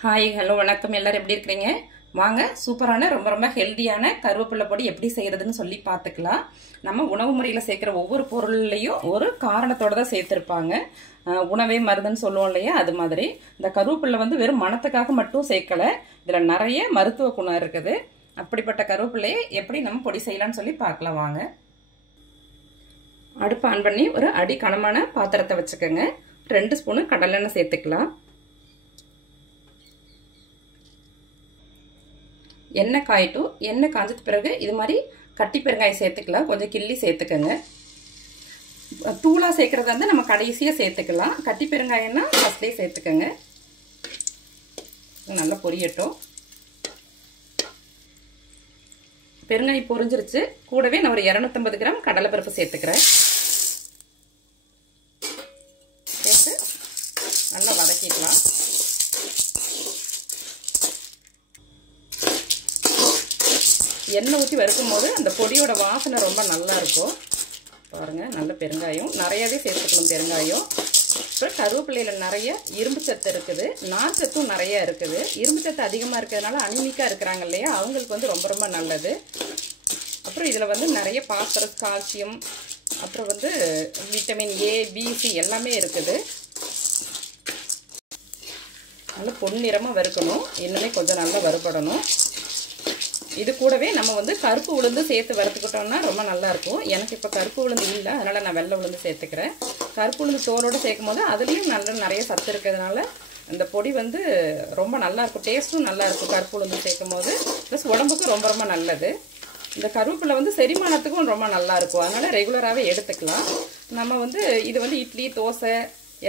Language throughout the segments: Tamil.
ஹாய் ஹலோ வணக்கம். எல்லாரும் எப்படி இருக்கிறீங்க? வாங்க சூப்பரான ரொம்ப ஹெல்தியான கருவேப்பிலை பொடி எப்படி செய்யறதுன்னு சொல்லி பார்த்துக்கலாம். நம்ம உணவு முறையில் சேர்க்குற ஒவ்வொரு பொருள்லையும் ஒரு காரணத்தோட தான் சேர்த்துருப்பாங்க. உணவே மருந்துன்னு சொல்லுவோம் இல்லையா, அது மாதிரி இந்த கருவேப்பிலை வந்து வெறும் மணத்துக்காக மட்டும் சேர்க்கலை. இதில் நிறைய மருத்துவ குணம் இருக்குது. அப்படிப்பட்ட கருவேப்பிலையை எப்படி நம்ம பொடி செய்யலாம்னு சொல்லி பார்க்கலாம் வாங்க. அடுப்பு ஆன் பண்ணி ஒரு அடி கனமான பாத்திரத்தை வச்சுக்கோங்க. 2 ஸ்பூனு கடலெண்ணெய் சேர்த்துக்கலாம். எண்ணெய் காயட்டும். எண்ணெய் காஞ்சது பிறகு இது மாதிரி கட்டி பெருங்காயம் சேர்த்துக்கலாம். கொஞ்சம் கிள்ளி சேர்த்துக்கோங்க. தூளாக சேர்க்குறதா இருந்தால் நம்ம கடைசியாக சேர்த்துக்கலாம். கட்டி பெருங்காயம்னா ஃபஸ்ட்லேயே சேர்த்துக்கோங்க. நல்லா பொரியட்டும். பெருங்காயம் பொரிஞ்சிருச்சு. கூடவே நான் ஒரு 250 கிராம் கடலைப்பருப்பு சேர்த்துக்கிறேன். சேர்த்து நல்லா வதக்கிக்கலாம். எண்ணெய் ஊற்றி வறுக்கும் போது அந்த பொடியோட வாசனை ரொம்ப நல்லா இருக்கும். பாருங்கள், நல்ல பெருங்காயம் நிறையாவே சேர்த்துக்கணும். பெருங்காயம் இப்போ கருவேப்பிலையில் நிறைய இரும்பு சத்து இருக்குது, நார் சத்தும் நிறைய இருக்குது. இரும்பு சத்து அதிகமாக இருக்கிறதுனால அனிமிக்காக இருக்கிறாங்க இல்லையா, அவங்களுக்கு வந்து ரொம்ப நல்லது. அப்புறம் இதில் வந்து நிறைய பாஸ்பரஸ், கால்சியம், அப்புறம் வந்து விட்டமின் ஏ, பிசி எல்லாமே இருக்குது. நல்லா பொன்னிறமாக வறுக்கணும். இன்னுமே கொஞ்சம் நல்லா வறுபடணும். இது கூடவே நம்ம வந்து கருப்பு உளுந்து சேர்த்து வறுத்துக்கிட்டோம்னா ரொம்ப நல்லாயிருக்கும். எனக்கு இப்போ கருப்பு உளுந்து இல்லை, அதனால் நான் வெள்ளை உளுந்து சேர்த்துக்கிறேன். கருப்பு உளுந்து தோலோடு சேர்க்கும் போது அதுலேயும் நிறைய சத்து இருக்கிறதுனால இந்த பொடி வந்து ரொம்ப நல்லாயிருக்கும். டேஸ்ட்டும் நல்லாயிருக்கும் கருப்பு உளுந்து சேர்க்கும் போது. ப்ளஸ் உடம்புக்கும் ரொம்ப நல்லது. இந்த கருவேப்பிலை வந்து செரிமானத்துக்கும் ரொம்ப நல்லாயிருக்கும். அதனால் ரெகுலராகவே எடுத்துக்கலாம். நம்ம வந்து இது வந்து இட்லி, தோசை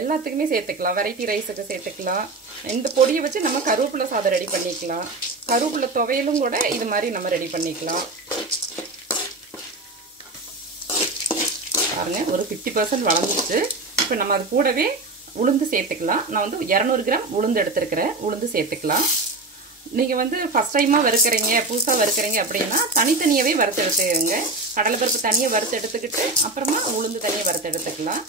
எல்லாத்துக்குமே சேர்த்துக்கலாம். வெரைட்டி ரைஸுக்கு சேர்த்துக்கலாம். இந்த பொடியை வச்சு நம்ம கருவேப்பிலை சாதம் ரெடி பண்ணிக்கலாம். கருவேப்பிலை துவையலும் கூட இது மாதிரி நம்ம ரெடி பண்ணிக்கலாம். பாருங்க, ஒரு 50% வளர்ந்துச்சு. இப்போ நம்ம அது கூடவே உளுந்து சேர்த்துக்கலாம். நான் வந்து 200 கிராம் உளுந்து எடுத்துருக்கிறேன். உளுந்து சேர்த்துக்கலாம். நீங்கள் வந்து ஃபஸ்ட் டைமாக வறுக்கிறீங்க, புதுசாக வறுக்கிறீங்க அப்படின்னா தனித்தனியாகவே வறுத்து எடுத்துக்கோங்க. கடலைப்பருப்பு தனியாக வறுத்து எடுத்துக்கிட்டு அப்புறமா உளுந்து தனியாக வறுத்து எடுத்துக்கலாம்.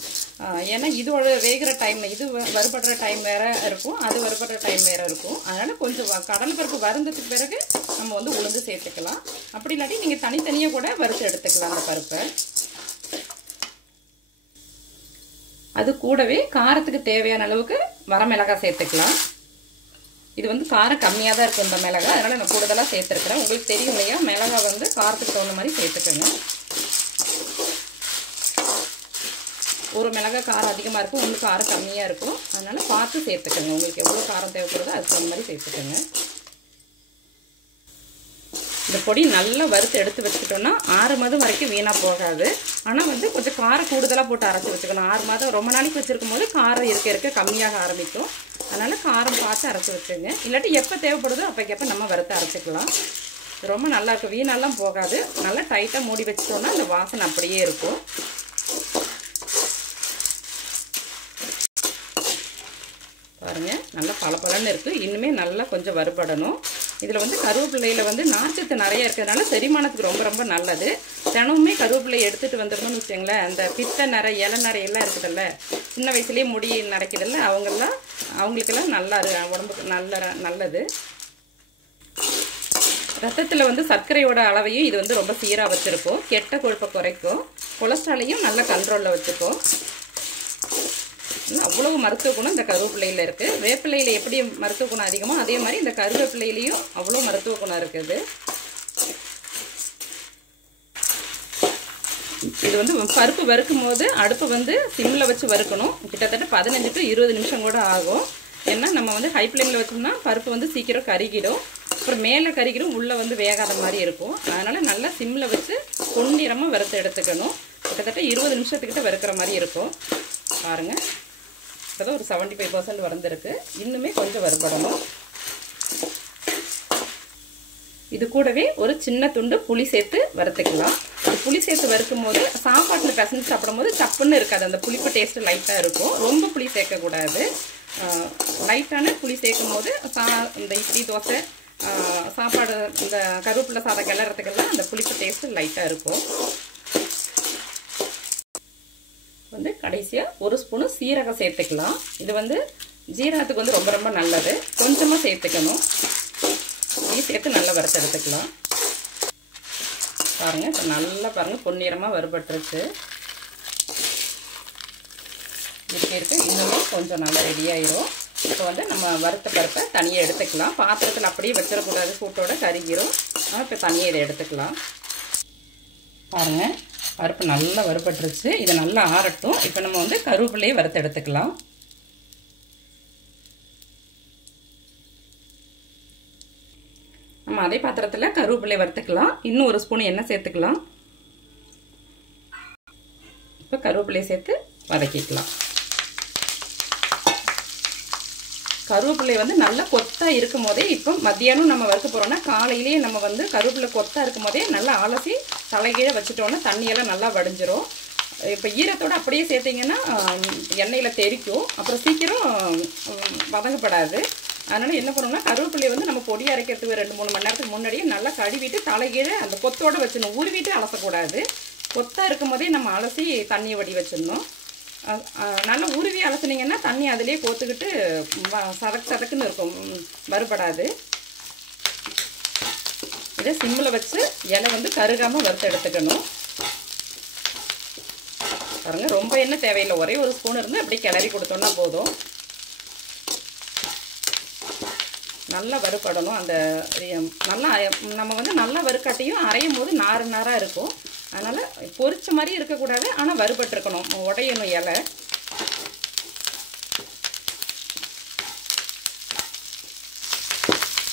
ஏன்னா இதோட வேகிற டைமில் இது வறுபடுற டைம் வேறு இருக்கும், அது வறுபடுற டைம் வேறு இருக்கும். அதனால் கொஞ்சம் கடலைப்பருப்பு வறுந்ததுக்கு பிறகு நம்ம வந்து உளுந்து சேர்த்துக்கலாம். அப்படி இல்லாட்டி நீங்கள் தனித்தனியாக கூட வறுத்து எடுத்துக்கலாம் அந்த பருப்பை. அது கூடவே காரத்துக்கு தேவையான அளவுக்கு வரமிளகாய் சேர்த்துக்கலாம். இது வந்து காரம் கம்மியாக தான் இருக்கும் இந்த மிளகாய், அதனால் நான் கூடுதலாக சேர்த்துருக்குறேன். உங்களுக்கு தெரியும் இல்லையா, மிளகாய் வந்து காரத்துக்கு தகுந்த மாதிரி சேர்த்துக்கோங்க. ஒரு மிளகாய் காரம் அதிகமாக இருக்கும், உங்களுக்கு காரம் கம்மியாக இருக்கும். அதனால் பார்த்து சேர்த்துக்கோங்க. உங்களுக்கு எவ்வளோ காரம் தேவைப்படுதோ அதுக்கு தகுந்த மாதிரி சேர்த்துக்கோங்க. இந்த பொடி நல்லா வறுத்து எடுத்து வச்சுக்கிட்டோன்னா 6 மாதம் வரைக்கும் வீணாக போகாது. ஆனால் வந்து கொஞ்சம் காரம் கூடுதலாக போட்டு அரைச்சி வச்சுக்கணும். 6 மாதம் ரொம்ப நாளைக்கு வச்சுருக்கும் போது காரம் இருக்க கம்மியாக ஆரம்பிக்கும். அதனால் காரம் பார்த்து அரைச்சி வச்சுங்க. இல்லாட்டி எப்போ தேவைப்படுதோ அப்போக்கப்போ நம்ம வறுத்து அரைச்சிக்கலாம். ரொம்ப நல்லாயிருக்கும், வீணெல்லாம் போகாது. நல்லா டைட்டாக மூடி வச்சிட்டோன்னா அந்த வாசனை அப்படியே இருக்கும். பாருங்கள், நல்லா பளபளன்னு இருக்குது. இன்னுமே நல்லா கொஞ்சம் வறுபடணும். இதில் வந்து கருவேப்பிள்ளையில் வந்து நார்ச்சத்து நிறைய இருக்கிறதுனால செரிமானத்துக்கு ரொம்ப நல்லது. தினமுமே கருவேப்பிள்ளையை எடுத்துகிட்டு வந்துடணும்னு வச்சுங்களேன். அந்த பித்த நிறை, இலை நிறை எல்லாம் இருக்குதுல்ல, சின்ன வயசுலேயே முடி நரைக்குதில்ல, அவங்களுக்கெல்லாம் நல்லா உடம்புக்கு நல்லது. ரத்தத்தில் வந்து சர்க்கரையோட அளவையும் இது வந்து ரொம்ப சீராக வச்சுருக்கும். கெட்ட கொழுப்பை குறைக்கும். கொலஸ்ட்ராலையும் நல்ல கண்ட்ரோலில் வச்சுக்கும். அவ்வளவு மருத்துவ குணம் இந்த கருவேப்பிலையில் இருக்குது. வேப்பிலையில் எப்படி மருத்துவ குணம் அதிகமோ அதே மாதிரி இந்த கருவேப்பிலையிலையும் அவ்வளோ மருத்துவ குணம் இருக்குது. இது வந்து பருப்பு வறுக்கும் போது அடுப்பு வந்து சிம்மில் வச்சு வறுக்கணும். கிட்டத்தட்ட 15 to 20 நிமிஷம் கூட ஆகும். ஏன்னா நம்ம வந்து ஹை ஃப்ளேமில் வச்சோம்னா பருப்பு வந்து சீக்கிரம் கருகிடும். அப்புறம் மேலே கருகிடும், உள்ளே வந்து வேகாத மாதிரி இருக்கும். அதனால் நல்லா சிம்மில் வச்சு பொன்னிறமாக வறுத்து எடுத்துக்கணும். கிட்டத்தட்ட 20 நிமிஷத்துக்கிட்ட வறுக்கிற மாதிரி இருக்கும். பாருங்கள், இப்போ ஒரு 75% வறந்துருக்கு. இன்னுமே கொஞ்சம் வறுபடணும். இது கூடவே ஒரு சின்ன துண்டு புளி சேர்த்து வறுத்துக்கலாம். புளி சேர்த்து வறுக்கும் போது சாப்பாட்டில் பிசைஞ்சு சாப்பிடும் போது சப்புன்னு இருக்காது. அந்த புளிப்பு டேஸ்ட்டு லைட்டாக இருக்கும். ரொம்ப புளி சேர்க்கக்கூடாது. லைட்டான புளி சேர்க்கும் போது இந்த இட்லி, தோசை, சாப்பாடு, இந்த கருவேப்பிலை சாதம் கிளறதுக்கெல்லாம் அந்த புளிப்பு டேஸ்ட்டு லைட்டாக இருக்கும். வந்து கடைசியாக 1 ஸ்பூனு சீரகம் சேர்த்துக்கலாம். இது வந்து ஜீரணத்துக்கு வந்து ரொம்ப ரொம்ப நல்லது. கொஞ்சமாக சேர்த்துக்கணும். நீ சேர்த்து நல்லா வறுத்து எடுத்துக்கலாம். பாருங்கள், இப்போ நல்லா பாருங்கள் பொன்னிறமாக வறுபட்டுருச்சு. இருக்கு இன்னமும் கொஞ்சம் நல்லா ரெடி ஆயிரும். இப்போ வந்து நம்ம வறுத்த பருப்பை தனியாக எடுத்துக்கலாம். பாத்திரத்தில் அப்படியே வச்சிடக்கூடாது, சூட்டோட கருகிரும். இப்போ தனியாக இதை எடுத்துக்கலாம். பாருங்கள், பருப்பு நல்லா வறுபட்டுருச்சு. இதை நல்லா ஆறட்டும். இப்போ நம்ம வந்து கருவேப்பிலையே வறுத்து எடுத்துக்கலாம். நம்ம அதே பாத்திரத்தில் கருவேப்பிலையை வறுத்துக்கலாம். இன்னும் ஒரு ஸ்பூன் எண்ணெய் சேர்த்துக்கலாம். இப்போ கருவேப்பிலையை சேர்த்து வதக்கிக்கலாம். கருவேப்பிலை வந்து நல்லா கொத்தாக இருக்கும் போதே, இப்போ மத்தியானம் நம்ம வறுக்க போகிறோம்னா காலையிலேயே நம்ம வந்து கருவேப்பிலை கொத்தாக இருக்கும் போதே நல்லா அலசி தலைகீழே வச்சுட்டோன்னா தண்ணியெல்லாம் நல்லா வடிஞ்சிரும். இப்போ ஈரத்தோடு அப்படியே சேர்த்திங்கன்னா எண்ணெயில் தெறிக்கும், அப்புறம் சீக்கிரம் வதங்கப்படாது. அதனால் என்ன பண்ணணும்னா கருவேப்பிலையை வந்து நம்ம பொடி அரைக்கிறதுக்கு 2-3 மணி நேரத்துக்கு முன்னாடியே நல்லா கழுவிட்டு தலைகீழே அந்த கொத்தோடு வச்சிடணும். உருவிட்டு அலசக்கூடாது. கொத்தாக இருக்கும் போதே நம்ம அலசி தண்ணியை வடி வச்சிடணும். நல்லா உருவி அலசினீங்கன்னா தண்ணி அதிலே கோத்துக்கிட்டு சதக்குன்னு இருக்கும், வறுபடாது. இதை சிம்மில் வச்சு இலை வந்து கருகாமல் வறுத்து எடுத்துக்கணும். பாருங்கள், ரொம்ப எண்ணெய் தேவையில்லை. ஒரே ஒரு ஸ்பூன் இருந்து அப்படியே கிளறி கொடுத்தோன்னா போதும். நல்லா வறுபடணும். அந்த நல்லா நம்ம வந்து நல்லா வறுக்காட்டியும் அரையும் போது நார் நாராக இருக்கும். அதனால் பொரிச்ச மாதிரி இருக்கக்கூடாது, ஆனால் வறுபட்டுருக்கணும், உடையணும் இலை.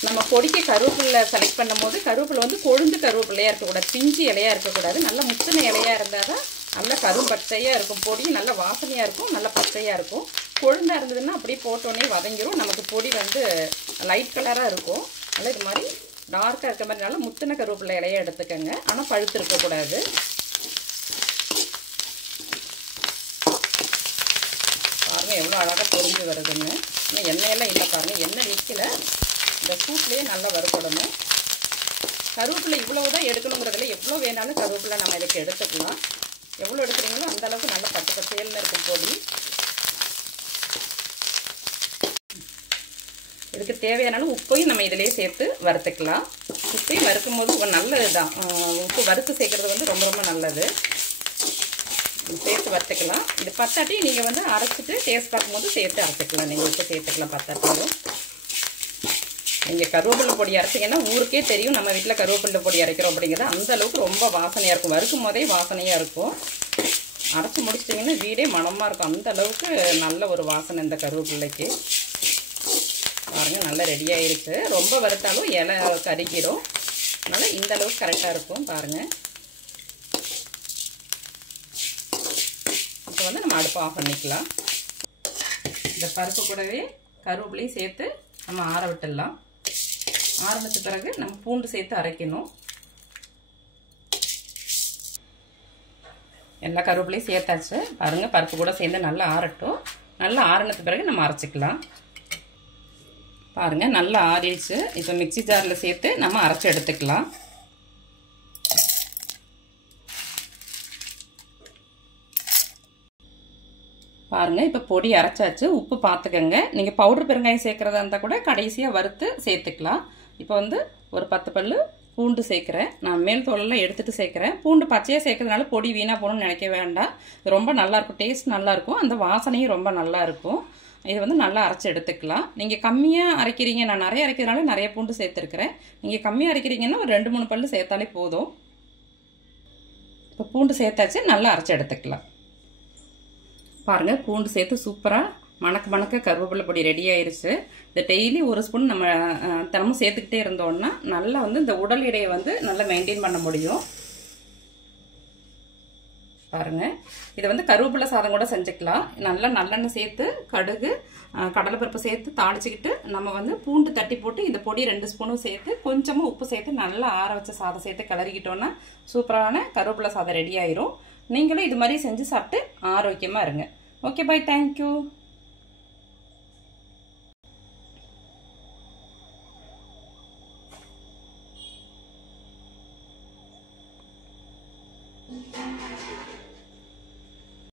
நம்ம பொடிக்க கருவேப்பிலை செலக்ட் பண்ணும் போது கருவேப்பிலை வந்து கொழுந்து கருவேப்பிலையாக இருக்கக்கூடாது, பிஞ்சு இலையாக இருக்கக்கூடாது. நல்லா முத்தின இலையாக இருந்தால் தான் நல்லா கரும்பச்சையாக இருக்கும். பொடி நல்லா வாசனையாக இருக்கும், நல்லா பச்சையாக இருக்கும். கொழுந்தாக இருந்ததுன்னா அப்படியே போட்டோன்னே வதங்கிடும். நமக்கு பொடி வந்து லைட் கலராக இருக்கும். நல்லா இது மாதிரி டார்க்காக இருக்க மாதிரி நல்லா முத்தின கருவேப்பிலை இலையாக எடுத்துக்கோங்க, ஆனால் பழுத்து இருக்கக்கூடாது. பாருங்கள் எவ்வளோ அழகாக பொரிஞ்சு வருதுன்னு. ஆனால் எண்ணெயெல்லாம் இல்லை பாருங்கள், எண்ணெய் நிற்கல. இந்த சூட்லேயே நல்லா வறுபடணும். கருவேப்பிலை இவ்வளவு தான் எடுக்கணுங்கிறதுல எவ்வளோ வேணாலும் கருவேப்பிலை நம்ம இதுக்கு எடுத்துக்கலாம். எவ்வளோ எடுக்கிறீங்களோ அந்தளவுக்கு நல்லா பச்சை பச்சையல்னு இருக்கும் பொடி. இதுக்கு தேவையான உப்பையும் நம்ம இதிலே சேர்த்து வறுத்துக்கலாம். உப்பையும் வறுக்கும் போது நல்லது தான். உப்பு வறுத்து சேர்க்குறது வந்து ரொம்ப ரொம்ப நல்லது. சேர்த்து வறுத்துக்கலாம். இது பத்தாட்டி நீங்கள் வந்து அரைச்சிட்டு டேஸ்ட் பார்க்கும்போது சேர்த்து அரைச்சிக்கலாம். நீங்கள் உப்பு சேர்த்துக்கலாம் பத்தாட்டியும். நீங்கள் கருவேப்பிலை பொடி அரைச்சிங்கன்னா ஊருக்கே தெரியும் நம்ம வீட்டில் கருவேப்பிலை பொடி அரைக்கிறோம் அப்படிங்கிறது. அந்தளவுக்கு ரொம்ப வாசனையாக இருக்கும். வறுக்கும் போதே வாசனையாக இருக்கும். அரைச்சி முடிச்சிட்டிங்கன்னா வீடே மணமாக இருக்கும். அந்தளவுக்கு நல்ல ஒரு வாசனை இந்த கருவேப்பிலைக்கு. பாருங்கள் நல்லா ரெடி ஆயிடுச்சு. ரொம்ப வறுத்தாலும் இலை கருகிடும். அதனால் இந்த அளவுக்கு கரெக்டாக இருக்கும். பாருங்கள், இப்போ வந்து நம்ம அடுப்பு ஆஃப் பண்ணிக்கலாம். இந்த பருப்பு கூடவே கருவேப்பிலையும் சேர்த்து நம்ம ஆற விட்டுடலாம். ஆரம்பித்த பிறகு நம்ம பூண்டு சேர்த்து அரைக்கணும். எல்லா கருவேப்பிலையும் சேர்த்தாச்சு. பாருங்கள், பருப்பு கூட சேர்ந்து நல்லா ஆறட்டும். நல்லா ஆறினது பிறகு நம்ம அரைச்சிக்கலாம். பாருங்கள் நல்லா ஆறிடுச்சு. இப்போ மிக்சி ஜாரில் சேர்த்து நம்ம அரைச்சி எடுத்துக்கலாம். பாருங்கள், இப்போ பொடி அரைச்சாச்சு. உப்பு பார்த்துக்கங்க. நீங்கள் பவுடர் பெருங்காயம் சேர்க்குறதா இருந்தால் கூட கடைசியாக வறுத்து சேர்த்துக்கலாம். இப்போ வந்து ஒரு 10 பல்லு பூண்டு சேர்க்குறேன். நான் மேல் தோலெல்லாம் எடுத்துகிட்டு சேர்க்குறேன். பூண்டு பச்சையாக சேர்க்கறதுனால பொடி வீணாக போகணும்னு நினைக்க வேண்டாம். ரொம்ப நல்லாயிருக்கும், டேஸ்ட் நல்லாயிருக்கும், அந்த வாசனையும் ரொம்ப நல்லாயிருக்கும். இது வந்து நல்லா அரைச்சி எடுத்துக்கலாம். நீங்கள் கம்மியாக அரைக்கிறீங்க, நான் நிறைய அரைக்கிறதுனால நிறைய பூண்டு சேர்த்துருக்குறேன். நீங்கள் கம்மியாக அரைக்கிறீங்கன்னா ஒரு 2-3 பல்லு சேர்த்தாலே போதும். இப்போ பூண்டு சேர்த்தாச்சு, நல்லா அரைச்சி எடுத்துக்கலாம். பாருங்கள், பூண்டு சேர்த்து சூப்பராக மணக்க கருவேப்பிலை பொடி ரெடி ஆயிடுச்சு. இந்த டெய்லி ஒரு ஸ்பூன் நம்ம தினமும் சேர்த்துக்கிட்டே இருந்தோம்னா நல்லா வந்து இந்த உடல் எடையை வந்து நல்லா மெயின்டைன் பண்ண முடியும். பாருங்கள், இதை வந்து கருவேப்பிலை சாதம் கூட செஞ்சுக்கலாம். நல்லா நல்லெண்ணெய் சேர்த்து கடுகு கடலைப்பருப்பு சேர்த்து தாளிச்சிக்கிட்டு நம்ம வந்து பூண்டு தட்டி போட்டு இந்த பொடி 2 ஸ்பூனும் சேர்த்து கொஞ்சமாக உப்பு சேர்த்து நல்லா ஆற வச்ச சாதம் சேர்த்து கிளறிக்கிட்டோன்னா சூப்பரான கருவேப்பிலை சாதம் ரெடி ஆயிரும். நீங்களும் இது மாதிரி செஞ்சு சாப்பிட்டு ஆரோக்கியமாக இருங்க. ஓகே, பாய், தேங்க்யூ.